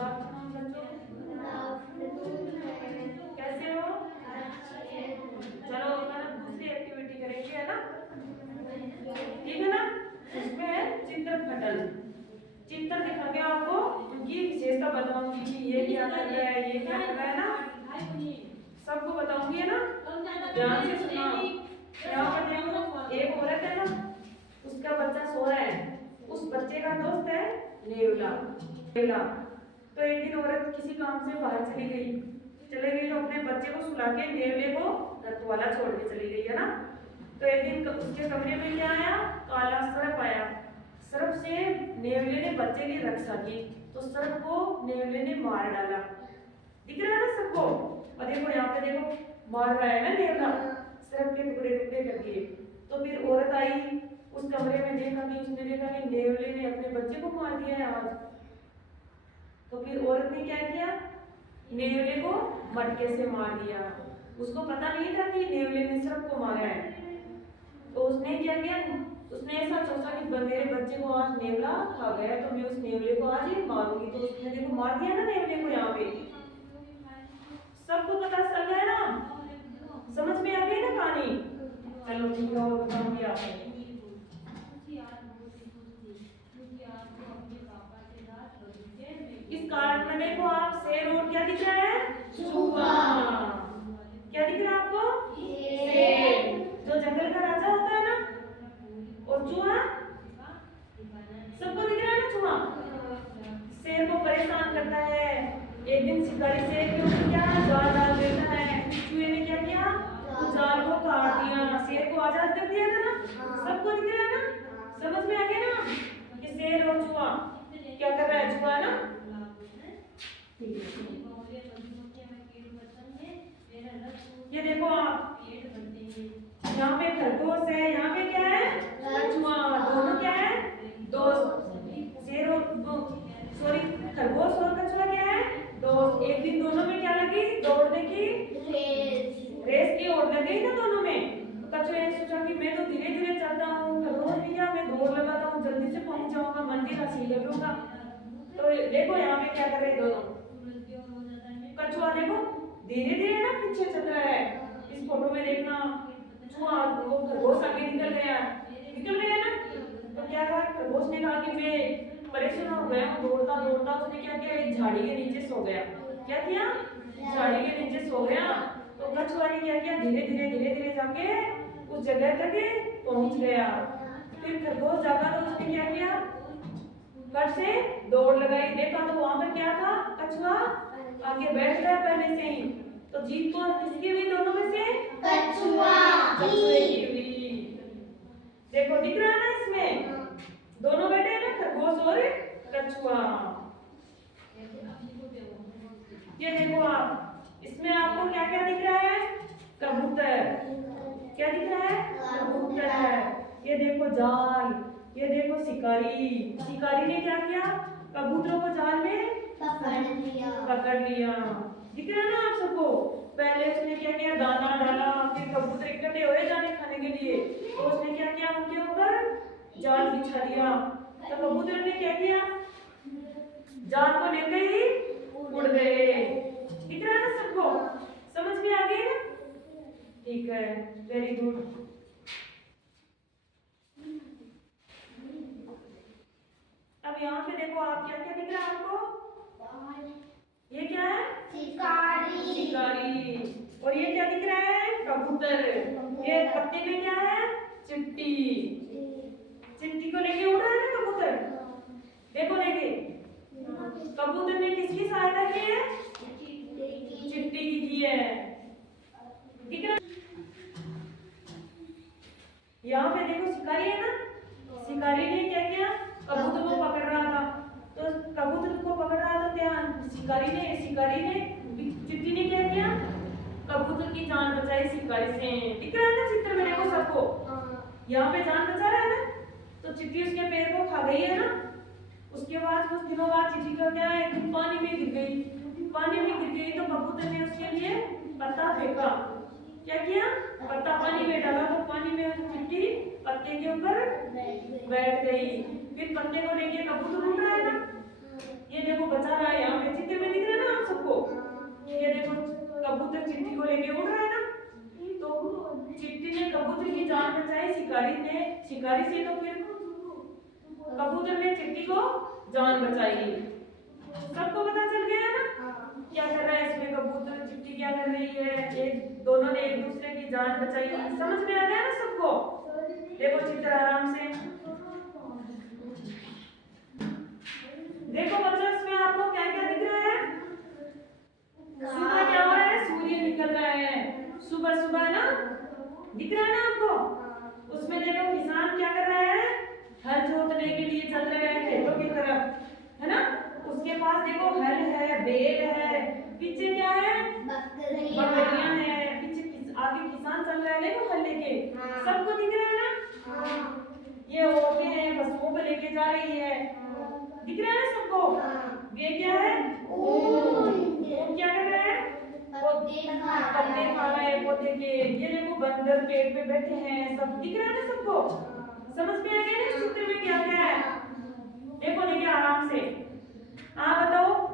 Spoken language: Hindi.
आफ्टरनून बच्चों, कैसे हो? चलो अपन दूसरी एक्टिविटी करेंगे, है ना? ठीक है ना? उसमें है चित्र पटल। चित्र दिखा के आपको उनकी विशेषता बताऊंगी कि ये क्या कर रहा है, ये क्या कर रहा है ना, सबको बताऊंगी, है ना? ध्यान से सुनना। यहाँ पर देखो एक औरत है ना, उसका बच्चा सो रहा है, उस बच्चे का दोस्त है नेवला। नेवला तो एक दिन औरत किसी काम से बाहर चली गई तो अपने बच्चे को सुला के नेवले को रखवाला छोड़ के चली गई, है ना? तो एक दिन उसके कमरे में क्या आया, काला सर्प आया। सर्प से नेवले ने बच्चे की रक्षा की, तो सर्प को नेवले ने मार डाला। दिख रहा है ना सबको? और देखो यहाँ पे देखो मार रहा है ना नेवला, सर्प के टुकड़े टुकड़े कर दिए। तो फिर औरत आई उस कमरे में, उसने देखा कि नेवले ने अपने बच्चे को मार दिया है आज। तो फिर औरत ने क्या किया, नेवले को मटके से मार दिया। उसको पता नहीं था कि नेवले ने सर्प को मारा है। तो उसने क्या किया, उसने ऐसा सोचा कि मेरे बच्चे को आज नेवला खा गया तो मैं उस नेवले को आज ही मारूंगी। तो उसने देखो मार दिया ना नेवले को। यहाँ पे सबको पता चल गया ना, समझ में आ गई ना कहानी? चलो ठीक है, और बताऊंगी आपको। इस कार्ड में देखो आप शेर और क्या दिख रहा है, चूहा। क्या दिख रहा है आपको? शेर जो जंगल का राजा होता है ना, और चूहा सबको दिख रहा है ना। चूहा शेर को परेशान करता है। एक दिन शिकारी शेर के ऊपर क्या जाल डाल देता है, चूहे ने क्या किया, जाल को काट दिया, शेर को आजाद कर दिया था ना। सबको दिख रहा है ना, समझ में आ गया ना कि शेर और चूहा क्या कर रहा है। चूहा ना, ये देखो आप, यहाँ पे खरगोश है, यहाँ पे क्या है, कछुआ। दोनों क्या है, दोस्त। शेर और सॉरी खरगोश और कछुआ क्या है, दोस्त। एक दिन दोनों में क्या लगी, दौड़ने की रेस की ओर लगी ना दोनों में। कछुए ने सोचा कि मैं तो धीरे धीरे चलता हूँ, खरगोश भी क्या, मैं दौड़ लगाता हूँ, जल्दी से पहुंच जाऊंगा, मंदिर हासिल कर लूंगा। तो देखो यहाँ पे क्या कर रहे दोनों। कछुआ देखो धीरे धीरे ना पीछे चल रहा है। इस फोटो में देखना, चूहा वो खरगोश आगे निकल गया ना। तो क्या कहा, खरगोश ने कहा कि मैं परेशान हो गया हूँ दौड़ता दौड़ता। उसने क्या किया, एक झाड़ी के नीचे सो गया। क्या किया, झाड़ी के नीचे सो गया। तो कछुआ ने क्या किया, धीरे धीरे जाके उस जगह तक पहुंच गया। फिर खरगोश जागा तो उसने क्या किया, फट से दौड़ लगाई। देखा तो वहां पर क्या था, कछुआ आगे बैठ गया पहले से ही। तो जीत तो किसकी हुई दोनों में से, कछुए की हुई। देखो दिख रहा है ना, इसमें दोनों बैठे हैं ना, खरगोश और कछुआ। ये देखो आप, इसमें आपको क्या क्या दिख रहा है, कबूतर। क्या दिख रहा है, कबूतर। ये देखो जाल, ये देखो शिकारी। शिकारी ने क्या किया, कबूतरों को जाल में पकड़ लिया। दिख रहा है ना आप सबको? पहले उसने क्या किया, दाना डाला, फिर कबूतर इकट्ठे हुए जाने खाने के लिए। तो उसने क्या किया, उनके ऊपर जाल बिछा दिया। तो कबूतर ने क्या किया, जाल को लेते ही उड़ गए। दिख रहा है ना सबको, समझ में आ गई ना? ठीक है, वेरी गुड। अब यहाँ पे देखो आप, क्या क्या दिख रहा है आपको? ये क्या है, शिकारी। और ये क्या दिख रहा है, कबूतर। ये पत्ते में क्या है, चिट्टी। चिट्टी को लेके उड़ रहा है ना कबूतर। देखो देखिए, कबूतर ने किसकी सहायता की है, चिट्टी की है। दिख रहा, यहाँ पे देखो शिकारी है ना, शिकारी ने क्या किया, कबूतर को पकड़ रहा था। तो कबूतर को पकड़ रहा था क्या, शिकारी ने चिट्टी ने क्या किया, कबूतर की जान बचाई शिकारी से। दिख रहा है ना चित्र में, देखो सबको यहाँ पे जान बचा रहा है ना। तो चिट्टी उसके पैर को खा गई है ना। उसके बाद कुछ दिनों बाद चिट्टी का क्या है, पानी में गिर गई। तो कबूतर ने उसके लिए पत्ता फेंका। क्या किया, पत्ता पानी में डाला, तो पानी में चिट्टी पत्ते के ऊपर बैठ गई। फिर पत्ते को लेके कबूतर उड़ रहा है ना, ये देखो बचा रहा है यहाँ पे कबूतर चिट्ठी को लेके उड़ रहा है ना, तो चिट्ठी ने कबूतर की जान बचाई, शिकारी से, तो फिर कबूतर ने चिट्ठी को जान बचाई। सबको पता चल गया है ना क्या कर रहा है इसमें कबूतर, चिट्ठी क्या कर रही है, दोनों ने एक दूसरे की जान बचाई। समझ में आ गया ना सबको? देखो चित्र आराम से देखो बच्चों, इसमें आपको क्या क्या दिख रहा है? सुबह क्या हो रहा है? सूर्य निकल रहा है, सुबह सुबह ना दिख रहा है ना आपको? उसमें देखो किसान क्या कर रहा है? हल जोतने के लिए चल रहे हैं खेतों की तरफ, है ना? उसके पास देखो हल है, बैल है, पीछे क्या है? बकरियां हैं, पीछे आगे किसान चल रहा है देखो हल लेके। सबको दिख रहा है ना? ये औरतें हैं, पशुओं को लेके जा रही है, दिख रहा है ना सबको? ये क्या है? ऊन क्या कर रहे हैं? पत्ते खा रहे हैं पौधे के। ये देखो बंदर पेड़ पे बैठे हैं, सब दिख रहा है ना सबको? समझ में आ गया ना चित्र में क्या क्या है? देखो देखिए आराम से। हाँ बताओ।